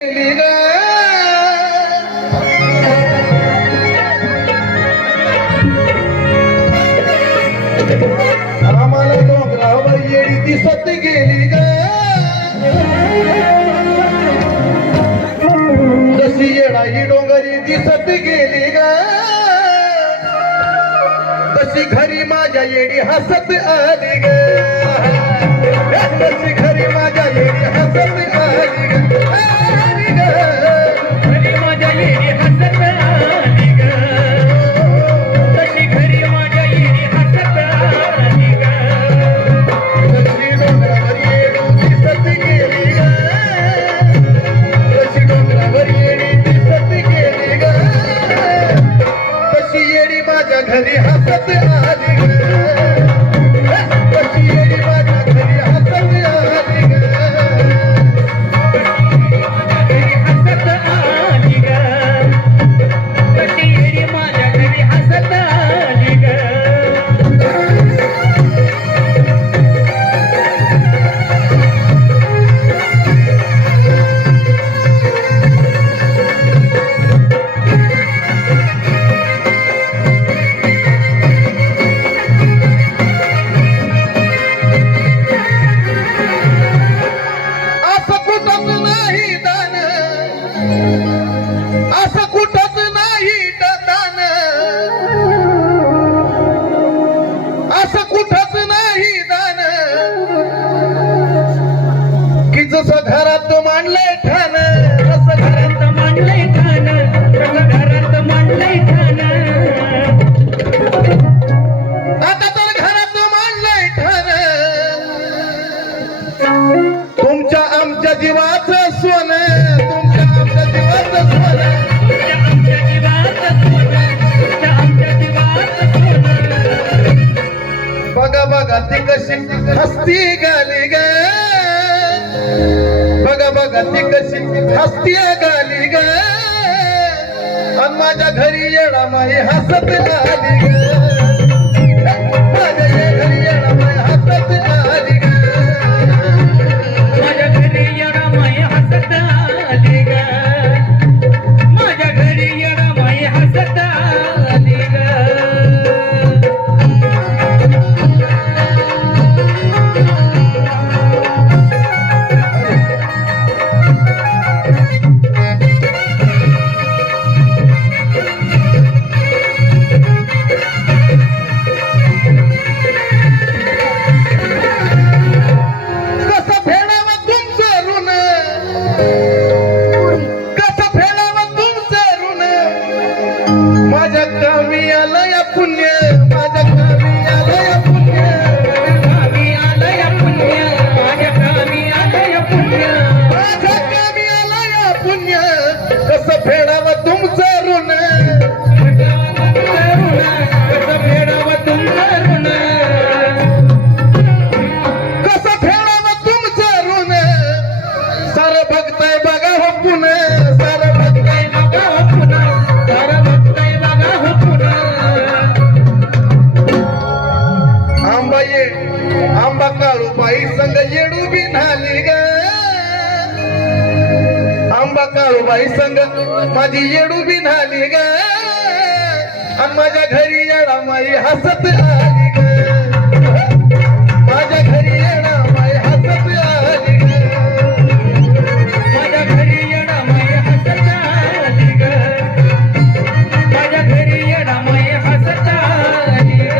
आम्हाला डोंगरावर येडी दिसत गेली ग, जशी येडाई डोंगरी दिसत गेली ग, तशी घरी माझ्या येडी हसत आली ग, तशी घरी माझ्या येडी हसत आली ग, घरी माझ्या येडी हसत आली ग, तशी घरी माझ्या येडी हसत आली ग. तशी डोंगरावर येडी दिसत गेली ग, तशी डोंगरावर येडी दिसत गेली ग, तशी येडी माझ्या घरी हसत आली ग, तशी येडी माझ्या घरी हसत आली ग. घरी हसत आली ग, तशी येडी माझ्या घरी हसत आली ग. असं कुठंच नाही दान, असं कुठंच नाही दान, असं कुठंच नाही दान, की जसं घरात मांडलंय ठाण, तसं घरात घरात मांडलंय ठाण, तसं घरात मांडलंय ठाण. आता तर घरात मांडलंय ठाण, तुमच्या आमच्या जीवाचं सोनं, तुमच्या आमच्या जीवाचं सोनं, आमच्या जीवात सोनं, आमच्या जीवात सोनं. बघा बघा ती कशी हसती गाली ग, बघा बघा ती कशी हसती गाली ग, आणि माझ्या घरी येडा माई हसत आली ग, माझ्या घरी येडा माई हसत आली ग. माझ्या घरी येडामाई हसत आली ग, माझ्या घरी येडामाई हसत आली ग. कसं फेडावं तुमचं ऋण, कसं फेडावं तुमचं ऋण, माझ्या कामी आलं या पुण्य, माझ्या कामी आलं या पुण्य, गावी आलंय पुण्य, माझ्या गावी आलंय पुण्य. माझ्या कामी आलं या पुण्य, कसं फेडावं तुमचं ऋण, कसं फेडावं तुमचं ऋण, कसं फेडावं तुमचं ऋण, सारं बघताय बघा हो पुणे, सारं बघताय बघा हो पुन्हा, सारं बघताय बघा हो पुन्हा. आंबा ये आंबा काळूबाई संग येडू बी न्हाली ग, आंबा काळूबाई संग माझी येडू बी न्हाली ग, आणि माझ्या घरी येडा माई हसत आली ग, माझ्या घरी येडा माई हसत आली ग. माझ्या घरी येडामाई हसत आली ग, माझ्या घरी येडामाई हसत आली ग.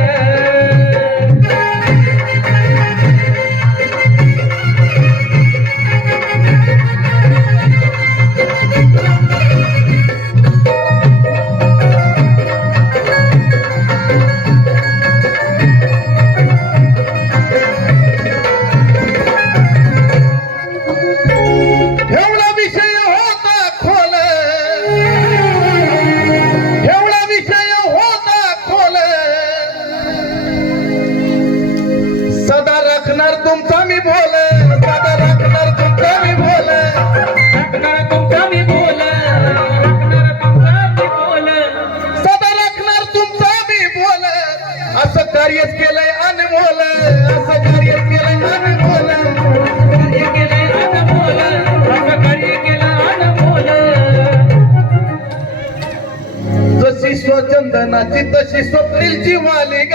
जशी स्वचंदनाची तशी स्वप्नीलची मालिक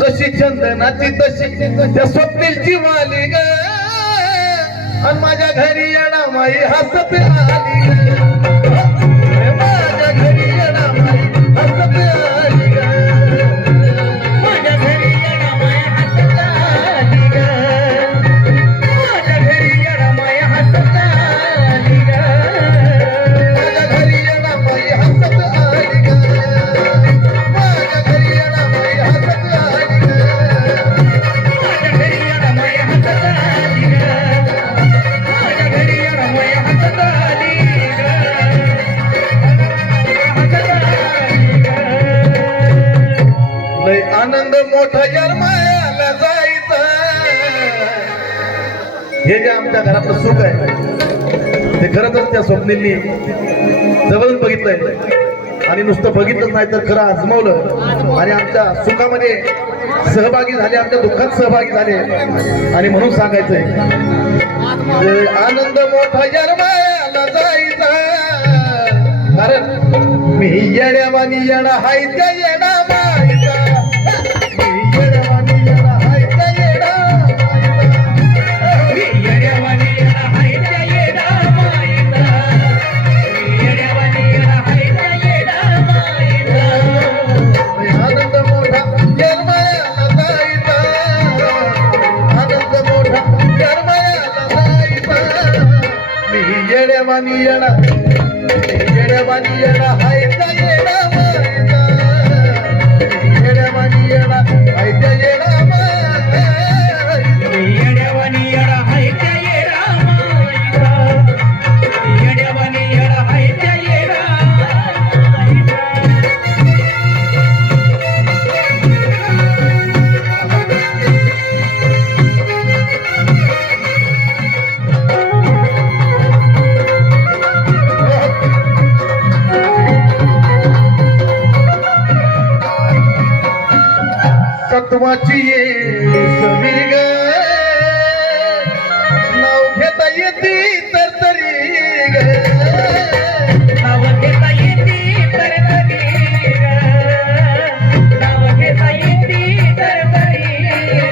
जशी चंदनाची तशी त्या स्वप्नीलची मालिक आणि माझ्या घरी येणार माई हसत आली ग. माझ्या घरी येणार माई हसत आली ग. माझ्या घरी येणं माय हसत आली ग. माझ्या घरी येणं माय हसत आली ग. माझ्या घरी येणार माई हसत आली ग. माझ्या घरी येणार माई हसत आली ग. माझ्या घरी येणं माय हसत आली ग. माझ्या घरी येणं माय हसत आली ग. हसत आली ग. लय आनंद मोठा जन्माला जायचा. हे जे आमच्या घरातलं सुख आहे ते खरंच त्या स्वप्नींनी जवळून बघितलंय आणि नुसतं बघितलंच नाही तर खरं आजमावलं आणि आमच्या सुखामध्ये सहभागी झाले, आमच्या दुःखात सहभागी झाले. आणि म्हणून सांगायचंय लय आनंद मोठा जन्माला जायचा. कारण मी येण्यावानी येणा हाय त्या येणा मायचा. मी येण्यावानी येणा हाय त्या येणा मी येड्यावानी येणं हाय त्या येडा माईचा. मी येड्यावानी येणं हाय त्या येडा माईचा. आनंद मोठा जन्माला जायचा. आनंद मोठा जन्माला जायचा. मी येण्यावानी येणा येण्यावानी येणा हाय त्या येणा मायचा. येण्यावानी येणा हाय त्या येणा मायचा. मी येड्यावानी येणं हाय त्या येडा माईचा. मी येड्यावानी येणं हाय त्या येडा माईचा. सत्वाची सवी ग नाव घेता येते तर तरी ग. नाव घेता येती तर तरी ग. नाव घेता येती तर तरी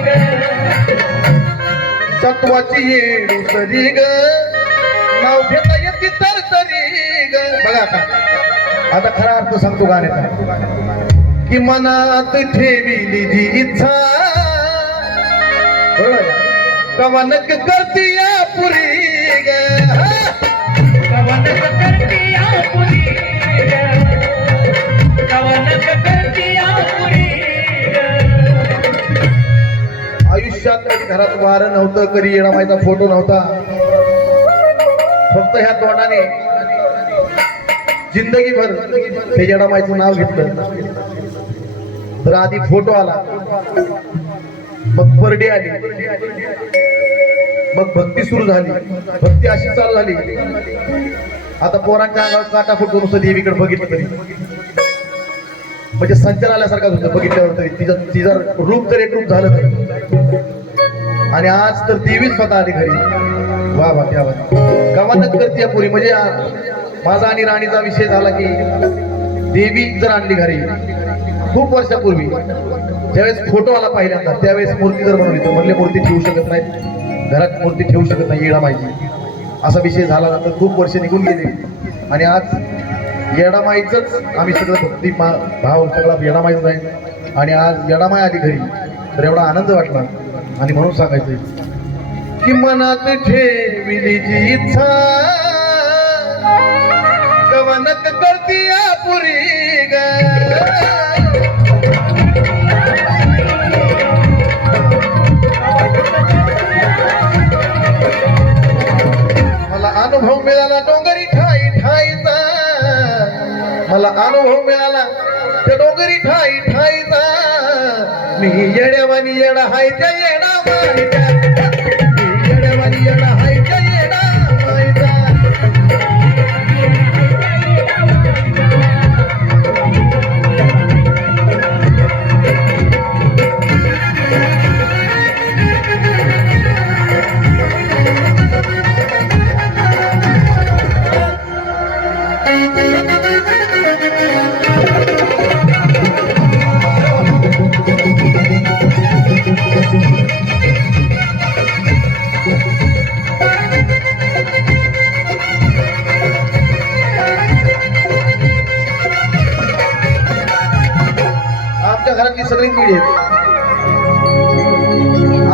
ग. सत्वाची येडू सरी ग नाव घेता येते तर तरी ग. बघा आता खरा अर्थ सांगतो गाण्याचा की मनात ठेविली जी इच्छा कवनक करती या पुरी ग. कवनक करती आपुरी ग. कवनक करती आपुरी ग. आयुष्यात कधी घरात वारं नव्हतं, कधी येणामाईचा फोटो नव्हता. फक्त ह्या तोंडाने जिंदगीभर हे येणामाईचं नाव घेतलं. तर आधी फोटो आला, मग परडे आली, मग भक्ती सुरू झाली. भक्ती अशी चालू झाली आता पोरांच्या अंगावर काटा फुटून नुसतं देवीकडे बघितलं तरी म्हणजे संचार आल्यासारखाच होतं. बघितल्यावर तरी तिचं रूप तर एक रूप झालं तरी. आणि आज तर देवीच स्वतः आली घरी. वा वा त्या गावात करते या पुरी. म्हणजे माझा आणि राणीचा विषय झाला की देवी जर आणली घरी खूप वर्षापूर्वी ज्यावेळेस फोटो आला पहिल्यांदा त्यावेळेस मूर्ती जर बनवली तर म्हणले मूर्ती ठेवू शकत नाही, घरात मूर्ती ठेवू शकत नाही, येडामाईची असा विषय झाला. नंतर खूप वर्ष निघून गेली आणि आज येडामाईचंच आम्ही सगळं भक्ती भाव सगळा येडामाईच आहे. आणि आज येडामाई आली घरी तर एवढा आनंद वाटला. आणि म्हणून सांगायचं की मनात ठेविली जी इच्छा कवनक करती या पुरी ग. मला अनुभव मिळाला डोंगरी ठाई ठाईचा. मला अनुभव मिळाला त्या डोंगरी ठाई ठाईचा. मी येड्यावानी येडा हाय त्या येडा माईचा. मी येड्यावानी येडा हाय त्या येडा माईचा. सगळी पिढी आहेत.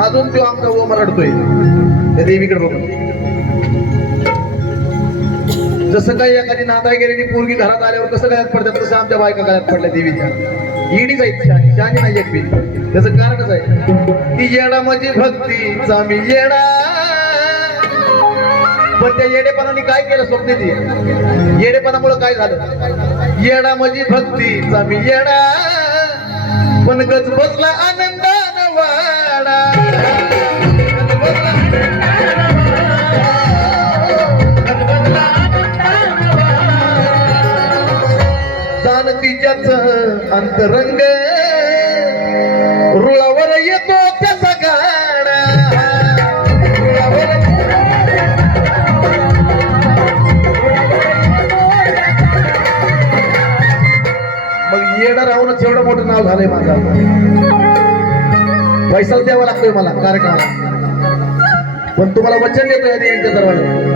अजून तो आमचा ओम रडतोय त्या देवीकडे बघून. जसं काही एखादी नांदाय गेलेली पोरगी घरात आल्यावर कसं गळ्यात पडतात तसं आमच्या बायका गळ्यात पडल्या देवीच्या. ईडीच आहेत शहाणी, शहाणी नाही एक बी. त्याचं कारणच आहे ती येडा म्हणजे भक्तीचा मी येडा. पण त्या येडेपणाने काय केलं स्वप्नेची, येडेपणामुळे काय झालं, येडा म्हणजे भक्तीचा मी येडा पण गज बसला आनंदान वाडा. तिच्याच अंतरंग रुळावर येतो त्याचा गाडा. मग येणं राहूनच एवढं मोठं नाव झालंय माझं. पैसा द्यावा लागतोय मला कार्यक्रमाला, पण तुम्हाला वचन देतो या देवीच्या दरवाज्यात.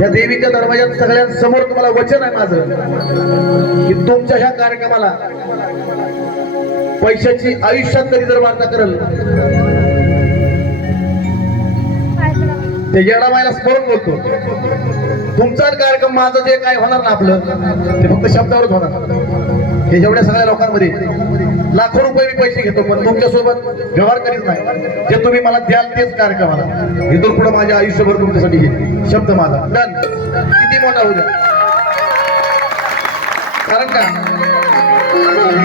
या देवीच्या दरवाज्यात सगळ्यांसमोर तुम्हाला वचन आहे माझं की तुमच्या ह्या कार्यक्रमाला पैशाची आयुष्यात कधी जर वार्ता करल ते येडामायला स्मरून बोलतो. तुमचा कार्यक्रम माझं जे काय होणार ना आपलं ते फक्त शब्दावरच होणार. हे जेवढ्या सगळ्या लोकांमध्ये लाखो रुपये मी पैसे घेतो पण तुमच्यासोबत व्यवहार करीत नाही. जे तुम्ही मला द्याल तेच कार्यक्रमाला इथून पुढे माझ्या आयुष्यभर तुमच्यासाठी हे शब्द माझा डन. किती मोठा होऊ द्या. कारण का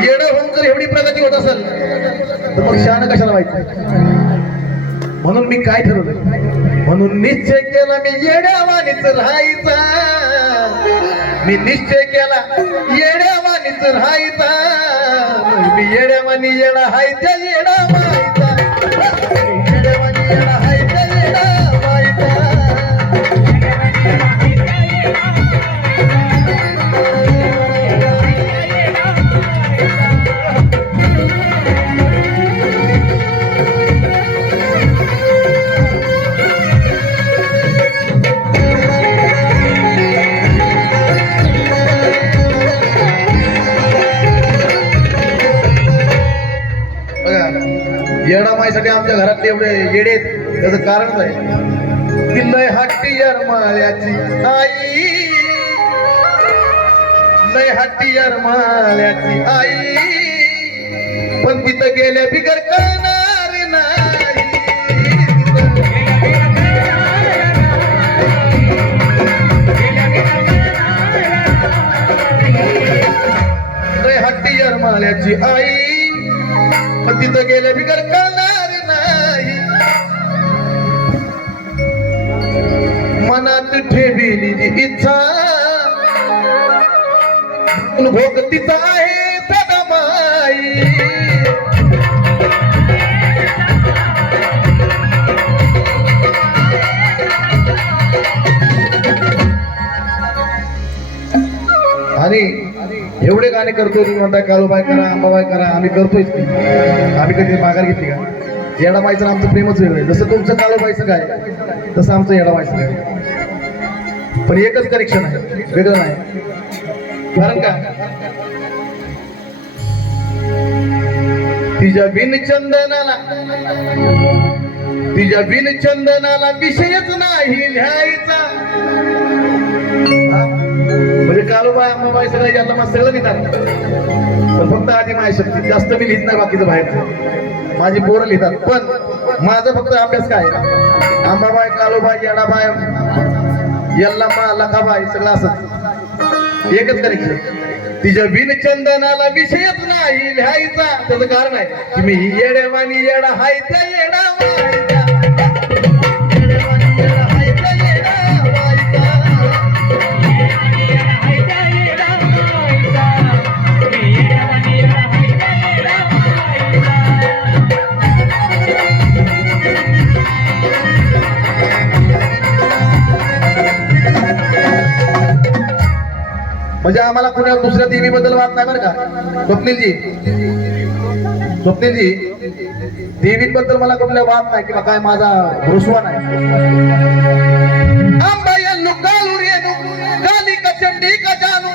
येणं होऊन जर एवढी प्रगती होत असेल तर मग शहाणं कशाला व्हायचं. म्हणून मी काय ठरवलं, म्हणून निश्चय केला मी येड्यावानीच राहायचा. मी निश्चय केला येड्यावानीच राहायचा. मी येड्यावानी येडा हाय त्या येडा व्हायचा. येड्यावानी येडा हाय त्या येडा व्हायचा. येडामाईसाठी आमच्या घरातले एवढे येडे आहेत त्याचं कारणच आहे की लय हट्टी यरमाळ्याची आई. लय हट्टी यरमाळ्याची आई पण तिथं गेल्या बिगर करणार नाही. लय हट्टी यरमाळ्याची आई पण तिथं गेल्या बिगर करणार नाही. मनात ठेवली जी इच्छा भोग तिचा आहे सदामाई. आणि एवढे गाणे करतोय तुम्ही म्हणताय काळूबाई करा अंबाबाई करा. आम्ही करतोय की आम्ही कधी माघार घेतली का. येडाबाईचं आमचं प्रेमच वेगळं आहे. जसं तुमचं काळूबाईचं काय तसं आमचं येडाबाईचं काय. पण एकच कनेक्शन आहे, वेगळं नाही. कारण का तिच्या बिन चंदनाला विषयच नाही लिहायचा. म्हणजे काळूबाई अंबाबाई सगळं याला मग सगळं लिहितात पण फक्त आधी माझी शक्ती जास्त मी लिहित नाही. बाकीचं बाहेरचं माझी पोरं लिहितात पण माझं फक्त अभ्यास काय अंबाबाई काळूबाई येडाबाई यल्लामा लखाबाई सगळं असं एकच कनेक्शन. तिच्या बिन चंदनाला विषयच नाही लिहायचा. त्याचं कारण आहे की मी येडेवानी येडा हाय त्या येडा व्हायचा. म्हणजे आम्हाला कुणा दुसऱ्या देवीबद्दल वाद नाही बरं का. स्वप्नीलजी देवीबद्दल मला कुठल्या वाद नाही किंवा काय माझा रुसवा नाही. आंबायल्लू काळू रेणू काली का चंडी का जानू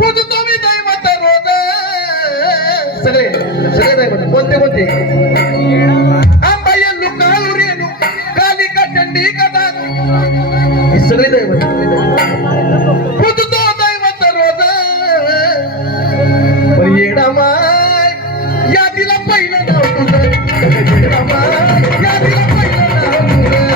पूजतो मी दैवत रोज सगळे सगळे दैवत कोणते कोणते आंबाई लुकाळू रेणू कालिका चंडी कदा हे सगळे दैवत पूजतो दैवत रोज पण येडा माय यादीला पहिलं नाव तुझं येडा माय यादीला पहिलं नाव तुझं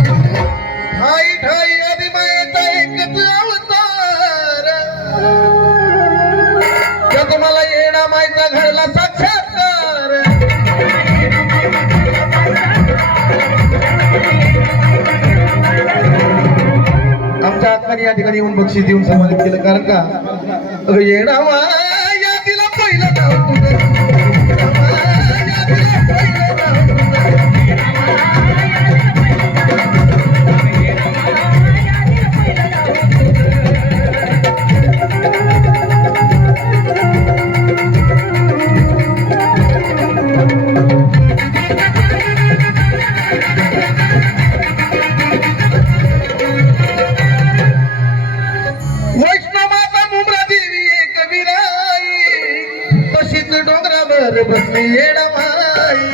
ठाई ठाई आदिमायेचा एकच अवतार या तुम्हाला येणा मायचा घडला साक्षात्कार आमच्या आत्माने या ठिकाणी येऊन बक्षीस देऊन सन्मानित केलं कारण का अगं येणा माय या तिला पहिलं नाव तुझं येणा माय, या तिला पहिलं नाव तुझं. वैष्णवाचा मुंबरा देवी एक विराई तशीच डोंगरावर बसली येणामाई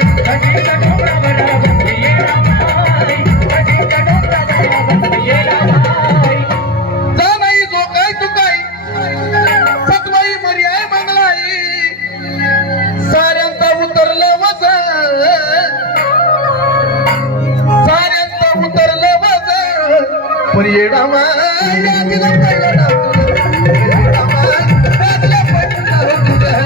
जानाई जो काय तुकाई सतवाई मर्याय मंगलाई साऱ्यांचा उतरलं वज साऱ्यांचा उतरलं वज पण येणामाई या तिला पहिलं नाव तुझं. येणामाई, या तिला पहिलं नाव तुझं.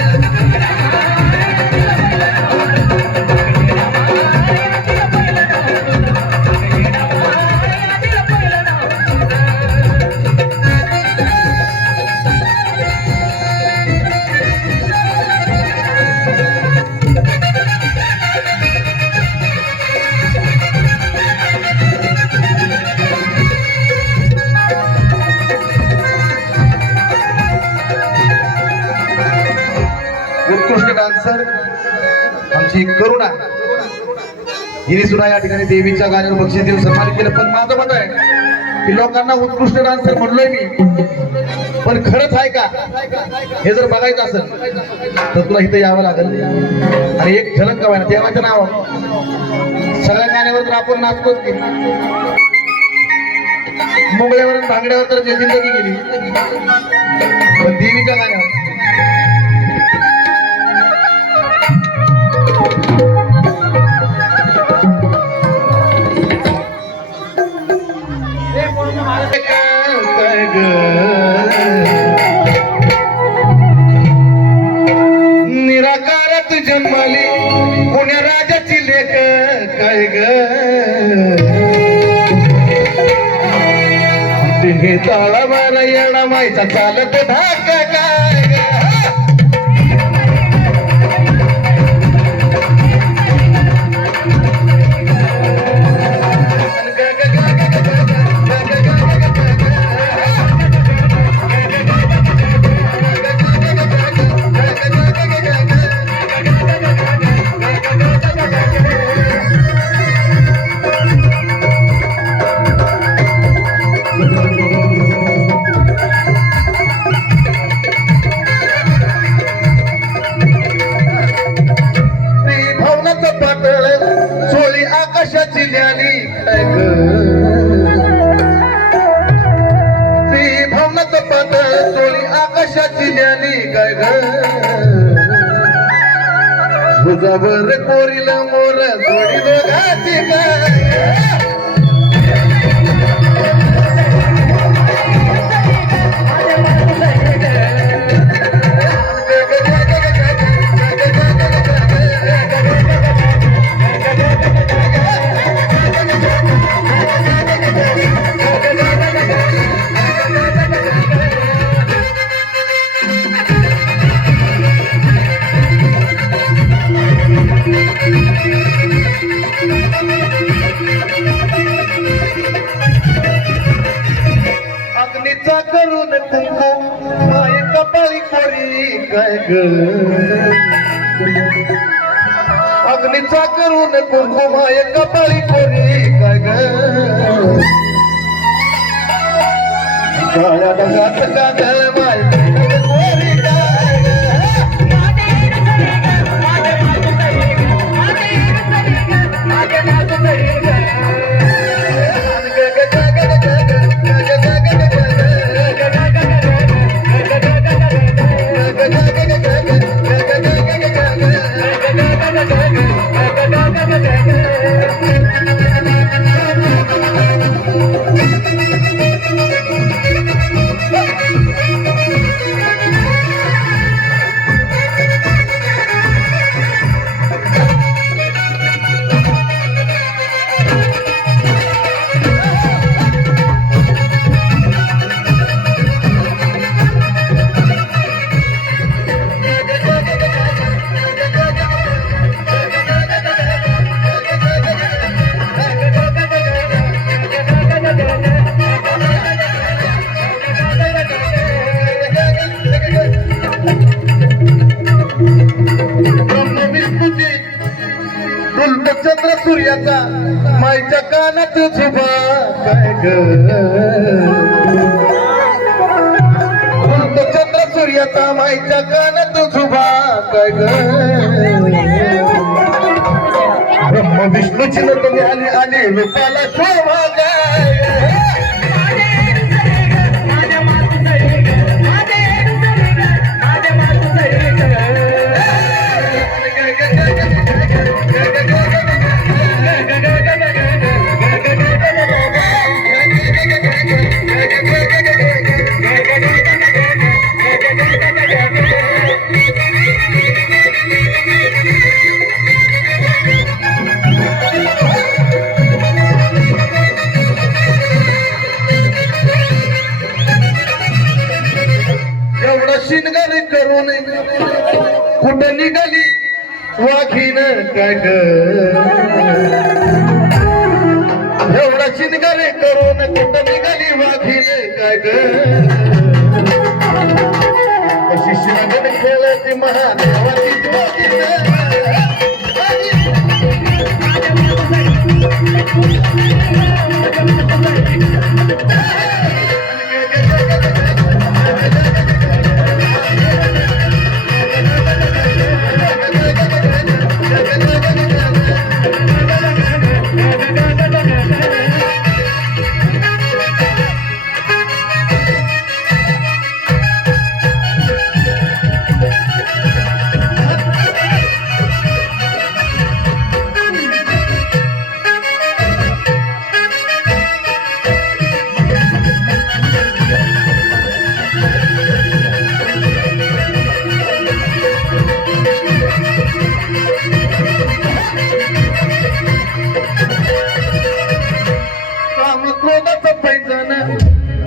उत्कृष्ट डान्सर आमची करुणा हिने सुद्धा या ठिकाणी देवीच्या गाण्यावर बक्षीस देऊन सन्मानित केलं पण माझं मत आहे की लोकांना उत्कृष्ट डान्सर म्हणलोय मी पण खरंच आहे का हे जर बघायचं असेल तर तुला इथं यावं लागेल आणि एक झलक कवाय ना देवाचं नाव सगळ्या गाण्यावर तर आपण नाचतोच की मुंबईवर आणि भांगड्यावर तर जे जिंदगी गेली पण देवीच्या गाण्यावर निराकारात जन्मली पुण्या राजाची लेख काय ग तिने तळावर येणा मायचा चालत धाक काय ग आकाशाची न्याली काय ग ती भावनाचं पातळ चोळी आकाशाची न्याली काय ग तुझावर कोरीला मोर जोडी दोघाची काय कपाळी कोरी काय ग अग्नीचा करून कुंकुमाय कपाळी कोरी काय ग काळ्या ढगात काजळ माय कोरी काय ग चंद्र सूर्याचा माईच्या कानात झुबा काय ग चंद्र सूर्याचा माईच्या कानात झुबा काय ग ब्रह्म विष्णूची नटली आली आली रूपाला शोभा काय शिनगार करून कुठं निघाली वाघीन काय ग एवढा शिनगार करून कुठं निघाली वाघीन काय ग अशी शिनगण खेळती महादेवाची वाघीन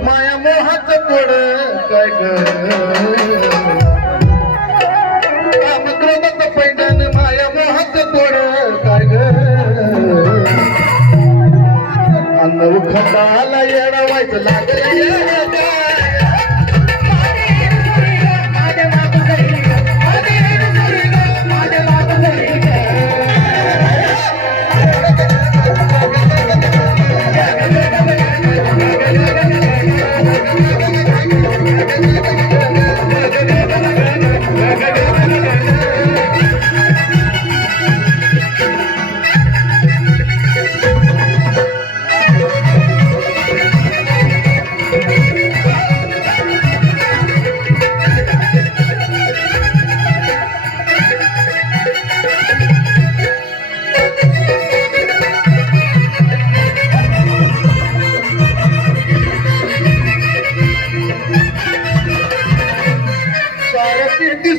माया मोहाच कोड काय ग काम क्रोधाचं पैंजण माया मोहाच कोड काय ग अन्न उखंडाला येडवायचं लागलं येड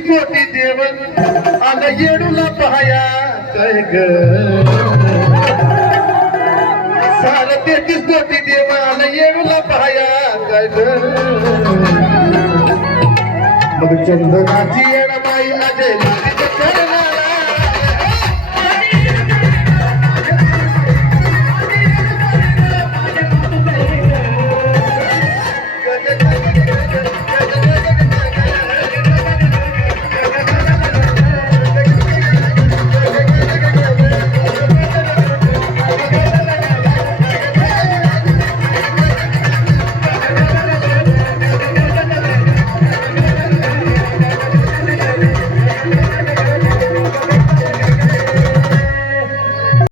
कोटी देव आला येडूला पाया काय ग 33 कोटी देव आला येडूला पाया काय ग मग चंदनाची येडबाई अजय चरणा